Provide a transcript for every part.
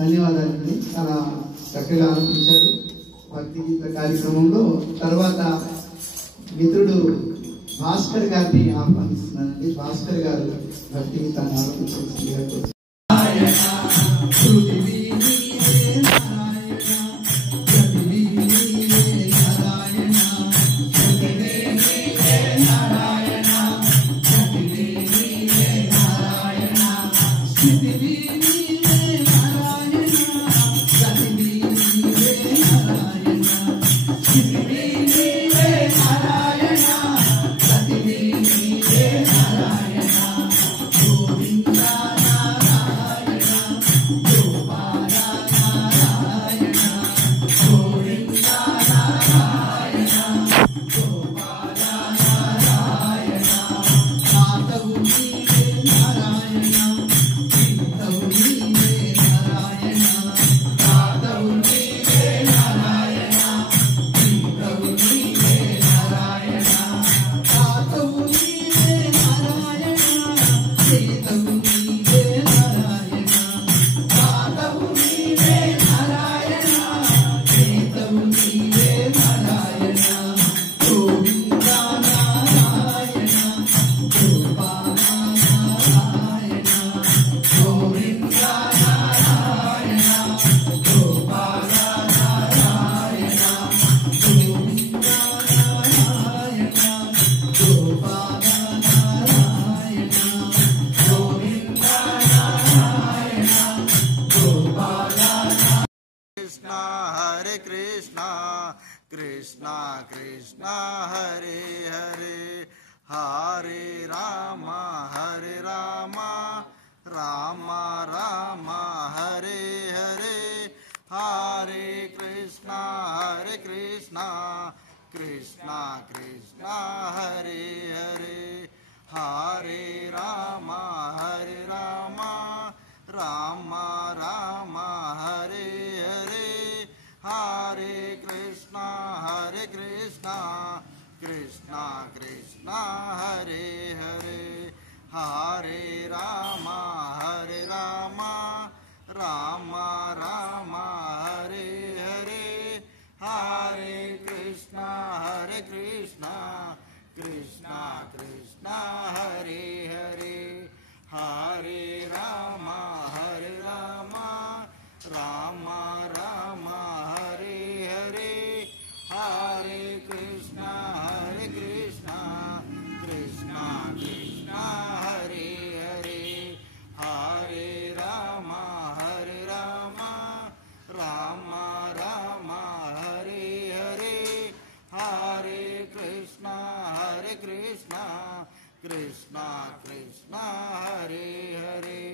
ధన్యవాదాలండి. చాలా చక్కగా ఆలోచించారు భక్తి గీత కార్యక్రమంలో. తర్వాత మిత్రుడు భాస్కర్ గారిని ఆహ్వానిస్తున్నానండి. భాస్కర్ గారు భక్తి గీతాన్ని ఆలోచించారు. Govinda हरे कृष्णा कृष्णा कृष्णा हरे हरे हरे राम राम राम हरे हरे हरे कृष्णा कृष्णा कृष्णा हरे हरे हरे राम राम राम हरे हरे हरे कृष्णा कृष्णा कृष्णा हरे हरे हरे राम राम राम हरे हरे हरे कृष्णा कृष्णा कृष्णा हरे हरे हरे राम राम राम हरे हरे हरे कृष्णा कृष्णा कृष्णा हरे हरे हरे राम राम राम हरे हरे हरे कृष्णा कृष्णा कृष्णा हरे हरे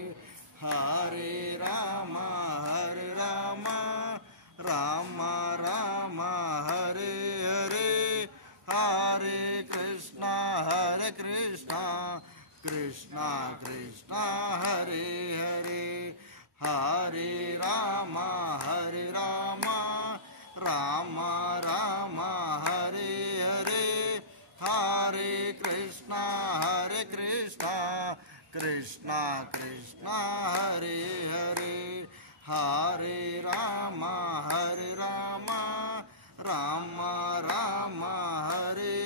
हरे राम राम राम हरे हरे हरे कृष्णा कृष्णा हरे हरे हरे राम राम राम हरे हरे हरे कृष्णा कृष्णा हरे हरे हरे राम राम राम हरे